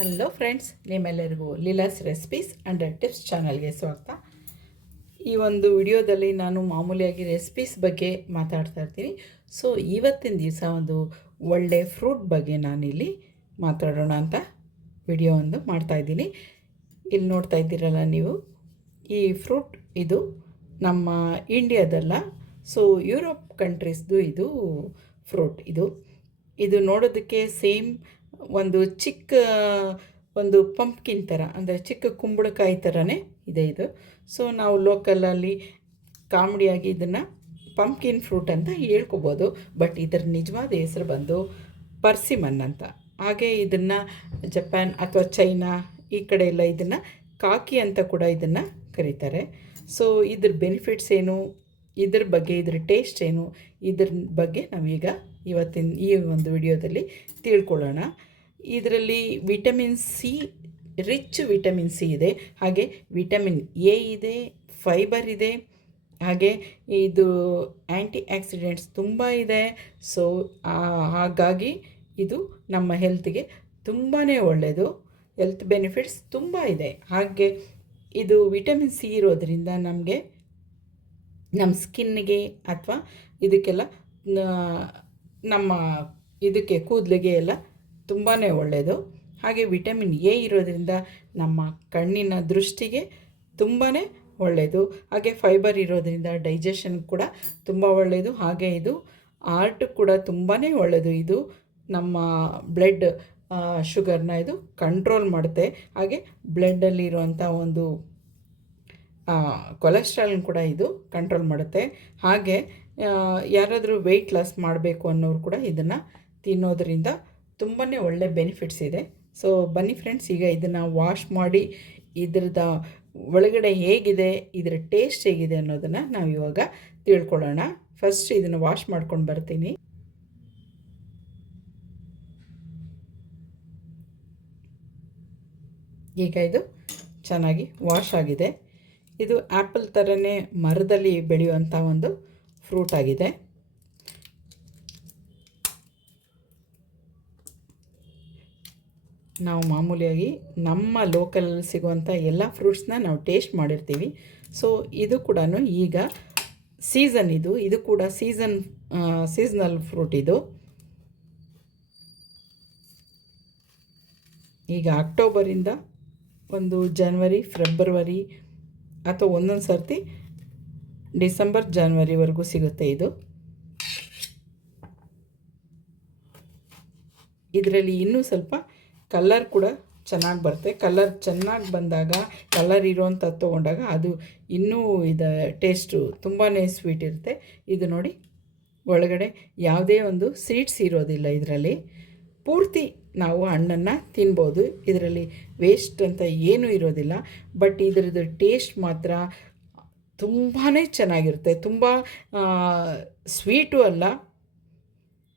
Hello friends ನಿಮ್ಮೆಲ್ಲರಿಗೂ Leela's recipes and tips ಚಾನಲ್ಗೆ ಸ್ವಾಗತ. ಈ ಒಂದು ವಿಡಿಯೋದಲ್ಲಿ ನಾನು ಮಾಮೂಲಿಯಾಗಿ ರೆಸಿಪೀಸ್ ಬಗ್ಗೆ ಮಾತಾಡ್ತಾ ಇರ್ತೀನಿ. ಸೊ ಇವತ್ತಿನ ದಿವಸ ಒಂದು ಒಳ್ಳೆ ಫ್ರೂಟ್ ಬಗ್ಗೆ ನಾನಿಲ್ಲಿ ಮಾತಾಡೋಣ ಅಂತ ವಿಡಿಯೋ ಒಂದು ಮಾಡ್ತಾಯಿದ್ದೀನಿ ಇಲ್ಲಿ ನೋಡ್ತಾ ಇದ್ದೀರಲ್ಲ ನೀವು, ಈ ಫ್ರೂಟ್ ಇದು ನಮ್ಮ ಇಂಡಿಯಾದಲ್ಲ ಸೊ ಯುರೋಪ್ ಕಂಟ್ರೀಸ್ದು ಇದು ಫ್ರೂಟ್ ಇದು. ಇದು ನೋಡೋದಕ್ಕೆ ಸೇಮ್ ಒಂದು ಚಿಕ್ಕ, ಒಂದು ಪಂಪ್ಕಿನ್ ಥರ ಅಂದರೆ ಚಿಕ್ಕ ಕುಂಬಳಕಾಯಿ ಥರನೇ ಇದೆ ಇದು. ಸೊ ನಾವು ಲೋಕಲಲ್ಲಿ ಕಾಮಿಡಿಯಾಗಿ ಇದನ್ನು ಪಂಪ್ಕಿನ್ ಫ್ರೂಟ್ ಅಂತ ಹೇಳ್ಕೊಬೋದು. ಬಟ್ ಇದರ ನಿಜವಾದ ಹೆಸರು ಬಂದು ಪರ್ಸಿಮನ್ ಅಂತ. ಹಾಗೆ ಇದನ್ನು ಜಪಾನ್ ಅಥವಾ ಚೈನಾ ಈ ಕಡೆ ಎಲ್ಲ ಇದನ್ನು ಕಾಕಿ ಅಂತ ಕೂಡ ಇದನ್ನು ಕರೀತಾರೆ. ಸೊ ಇದ್ರ ಬೆನಿಫಿಟ್ಸ್ ಏನು? ಇದ್ರ ಬಗ್ಗೆ, ಇದ್ರ ಟೇಸ್ಟ್ ಏನು? ಇದ್ರ ಬಗ್ಗೆ ನಾವೀಗ ಇವತ್ತಿನ ಈ ಒಂದು ವಿಡಿಯೋದಲ್ಲಿ ತಿಳ್ಕೊಳ್ಳೋಣ. ಇದರಲ್ಲಿ vitamin C, rich vitamin C ಇದೆ. ಹಾಗೆ ವಿಟಮಿನ್ ಎ ಇದೆ, ಫೈಬರ್ ಇದೆ. ಹಾಗೆ ಇದು ಆ್ಯಂಟಿ ಆಕ್ಸಿಡೆಂಟ್ಸ್ ತುಂಬ ಇದೆ. ಸೊ ಹಾಗಾಗಿ ಇದು ನಮ್ಮ ಹೆಲ್ತ್ಗೆ ತುಂಬಾ ಒಳ್ಳೆಯದು ಹೆಲ್ತ್ ಬೆನಿಫಿಟ್ಸ್ ತುಂಬ ಇದೆ. ಹಾಗೆ ಇದು ವಿಟಮಿನ್ ಸಿ ಇರೋದರಿಂದ ನಮಗೆ ನಮ್ಮ ಸ್ಕಿನ್ಗೆ ಅಥವಾ ಇದಕ್ಕೆಲ್ಲ ನಮ್ಮ ಇದಕ್ಕೆ ಕೂದಲಿಗೆ ಎಲ್ಲ ತುಂಬಾ ಒಳ್ಳೆಯದು ಹಾಗೆ ವಿಟಮಿನ್ ಎ ಇರೋದ್ರಿಂದ ನಮ್ಮ ಕಣ್ಣಿನ ದೃಷ್ಟಿಗೆ ತುಂಬಾ ಒಳ್ಳೆಯದು ಹಾಗೆ ಫೈಬರ್ ಇರೋದ್ರಿಂದ ಡೈಜೆಷನ್ ಕೂಡ ತುಂಬ ಒಳ್ಳೆಯದು ಹಾಗೆ ಇದು ಆರ್ಟ್ ಕೂಡ ತುಂಬಾ ಒಳ್ಳೆಯದು ಇದು ನಮ್ಮ ಬ್ಲಡ್ ಶುಗರ್ನ ಇದು ಕಂಟ್ರೋಲ್ ಮಾಡುತ್ತೆ. ಹಾಗೆ ಬ್ಲಡ್ಡಲ್ಲಿರುವಂಥ ಒಂದು ಕೊಲೆಸ್ಟ್ರಾಲ್ನ ಕೂಡ ಇದು ಕಂಟ್ರೋಲ್ ಮಾಡುತ್ತೆ. ಹಾಗೆ ಯಾರಾದರೂ ವೆಯ್ಟ್ ಲಾಸ್ ಮಾಡಬೇಕು ಅನ್ನೋರು ಕೂಡ ಇದನ್ನು ತಿನ್ನೋದ್ರಿಂದ ತುಂಬಾ ಒಳ್ಳೆ ಬೆನಿಫಿಟ್ಸ್ ಇದೆ. ಸೊ ಬನ್ನಿ ಫ್ರೆಂಡ್ಸ್ ಈಗ ಇದನ್ನು ವಾಶ್ ಮಾಡಿ ಇದ್ರದ ಒಳಗಡೆ ಹೇಗಿದೆ, ಇದರ ಟೇಸ್ಟ್ ಹೇಗಿದೆ ಅನ್ನೋದನ್ನು ನಾವು ಇವಾಗ ತಿಳ್ಕೊಳ್ಳೋಣ. ಫಸ್ಟ್ ಇದನ್ನು ವಾಶ್ ಮಾಡ್ಕೊಂಡು ಬರ್ತೀನಿ. ಈಗ ಇದು ಚೆನ್ನಾಗಿ ವಾಶ್ ಆಗಿದೆ. ಇದು ಆ್ಯಪಲ್ ಥರನೇ ಮರದಲ್ಲಿ ಬೆಳೆಯುವಂಥ ಒಂದು ಫ್ರೂಟ್ ಆಗಿದೆ. ನಾವು ಮಾಮೂಲಿಯಾಗಿ ನಮ್ಮ ಲೋಕಲ್ ಸಿಗುವಂಥ ಎಲ್ಲ ಫ್ರೂಟ್ಸ್ನ ನಾವು ಟೇಸ್ಟ್ ಮಾಡಿರ್ತೀವಿ. ಸೊ ಇದು ಕೂಡ ಈಗ ಸೀಸನ್ ಇದು. ಇದು ಕೂಡ ಸೀಸನ್ ಸೀಸನಲ್ ಫ್ರೂಟ್ ಇದು. ಈಗ ಅಕ್ಟೋಬರಿಂದ ಒಂದು ಜನವರಿ, ಫೆಬ್ರವರಿ ಅಥವಾ ಒಂದೊಂದು ಸರ್ತಿ ಡಿಸೆಂಬರ್, ಜಾನ್ವರಿವರೆಗೂ ಸಿಗುತ್ತೆ ಇದು. ಇದರಲ್ಲಿ ಇನ್ನೂ ಸ್ವಲ್ಪ ಕಲರ್ ಕೂಡ ಚೆನ್ನಾಗಿ ಬರುತ್ತೆ. ಕಲರ್ ಚೆನ್ನಾಗಿ ಬಂದಾಗ ಕಲ್ಲರ್ ಇರೋವಂಥದ್ದು ತೊಗೊಂಡಾಗ ಅದು ಇನ್ನೂ ಇದು ಟೇಸ್ಟು ತುಂಬಾ ಸ್ವೀಟ್ ಇರುತ್ತೆ. ಇದು ನೋಡಿ, ಒಳಗಡೆ ಯಾವುದೇ ಒಂದು ಸೀಡ್ಸ್ ಇರೋದಿಲ್ಲ ಇದರಲ್ಲಿ. ಪೂರ್ತಿ ನಾವು ಹಣ್ಣನ್ನು ತಿನ್ಬೋದು. ಇದರಲ್ಲಿ ವೇಸ್ಟ್ ಅಂತ ಏನೂ ಇರೋದಿಲ್ಲ. ಬಟ್ ಇದರದ್ದು ಟೇಸ್ಟ್ ಮಾತ್ರ ತುಂಬಾ ಚೆನ್ನಾಗಿರುತ್ತೆ. ತುಂಬ ಸ್ವೀಟು ಅಲ್ಲ,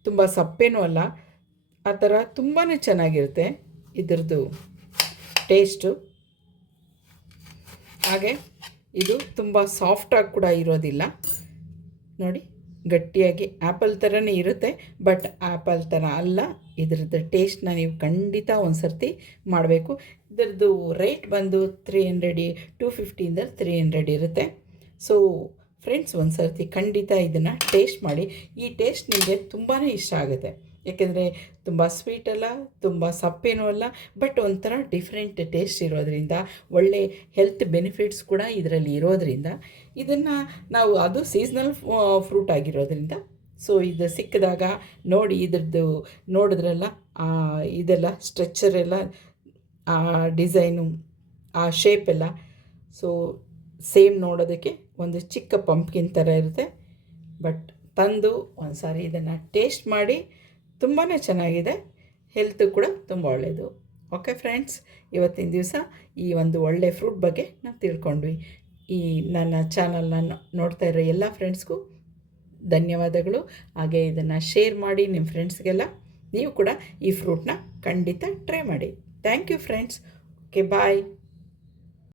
ತುಂಬ ಸಪ್ಪೇನೂ ಅಲ್ಲ. ಆ ಥರ ತುಂಬಾ ಚೆನ್ನಾಗಿರುತ್ತೆ ಇದರದ್ದು ಟೇಸ್ಟು. ಹಾಗೆ ಇದು ತುಂಬ ಸಾಫ್ಟಾಗಿ ಕೂಡ ಇರೋದಿಲ್ಲ. ನೋಡಿ, ಗಟ್ಟಿಯಾಗಿ ಆ್ಯಪಲ್ ಥರನೇ ಇರುತ್ತೆ ಬಟ್ ಆ್ಯಪಲ್ ಥರ ಅಲ್ಲ. ಇದ್ರದ್ದು ಟೇಸ್ಟ್ನ ನೀವು ಖಂಡಿತ ಒಂದು ಸರ್ತಿ ಮಾಡಬೇಕು. ಇದರದ್ದು ರೇಟ್ ಬಂದು ತ್ರೀ ಹಂಡ್ರೆಡ್ ಟೂ ಫಿಫ್ಟಿಯಿಂದ ತ್ರೀ ಹಂಡ್ರೆಡ್ ಇರುತ್ತೆ. ಸೊ ಫ್ರೆಂಡ್ಸ್ ಒಂದು ಸರ್ತಿ ಖಂಡಿತ ಇದನ್ನು ಟೇಸ್ಟ್ ಮಾಡಿ. ಈ ಟೇಸ್ಟ್ ನಿಮಗೆ ತುಂಬಾ ಇಷ್ಟ ಆಗುತ್ತೆ. ಯಾಕೆಂದರೆ ತುಂಬ ಸ್ವೀಟ್ ಅಲ್ಲ, ತುಂಬ ಸಪ್ಪೇನೂ ಅಲ್ಲ ಬಟ್ ಒಂಥರ ಡಿಫ್ರೆಂಟ್ ಟೇಸ್ಟ್ ಇರೋದರಿಂದ, ಒಳ್ಳೆ ಹೆಲ್ತ್ ಬೆನಿಫಿಟ್ಸ್ ಕೂಡ ಇದರಲ್ಲಿ ಇರೋದರಿಂದ, ಇದನ್ನು ನಾವು ಅದು ಸೀಸ್ನಲ್ ಫ್ರೂಟ್ ಆಗಿರೋದ್ರಿಂದ ಸೊ ಇದು ಸಿಕ್ಕಿದಾಗ ನೋಡಿ ಇದ್ರದ್ದು ನೋಡಿದ್ರಲ್ಲ ಇದೆಲ್ಲ ಸ್ಟ್ರೆಚ್ಚರ್ ಎಲ್ಲ, ಆ ಡಿಸೈನು ಆ ಶೇಪ್ ಎಲ್ಲ ಸೊ ಸೇಮ್ ನೋಡೋದಕ್ಕೆ ಒಂದು ಚಿಕ್ಕ ಪಂಪ್ಕಿನ್ ಥರ ಇರುತ್ತೆ ಬಟ್ ತಂದು ಒಂದು ಸಾರಿ ಇದನ್ನು ಟೇಸ್ಟ್ ಮಾಡಿ ತುಂಬಾ ಚೆನ್ನಾಗಿದೆ. ಹೆಲ್ತ್ ಕೂಡ ತುಂಬ ಒಳ್ಳೆಯದು ಓಕೆ ಫ್ರೆಂಡ್ಸ್ ಇವತ್ತಿನ ದಿವಸ ಈ ಒಂದು ಒಳ್ಳೆ ಫ್ರೂಟ್ ಬಗ್ಗೆ ನಾವು ತಿಳ್ಕೊಂಡ್ವಿ. ಈ ನನ್ನ ಚಾನಲ್ನ ನೋಡ್ತಾ ಇರೋ ಎಲ್ಲ ಫ್ರೆಂಡ್ಸ್ಗೂ ಧನ್ಯವಾದಗಳು. ಹಾಗೆ ಇದನ್ನು ಶೇರ್ ಮಾಡಿ ನಿಮ್ಮ ಫ್ರೆಂಡ್ಸ್ಗೆಲ್ಲ ನೀವು ಕೂಡ ಈ ಫ್ರೂಟ್ನ ಖಂಡಿತ ಟ್ರೈ ಮಾಡಿ. Thank you friends okay bye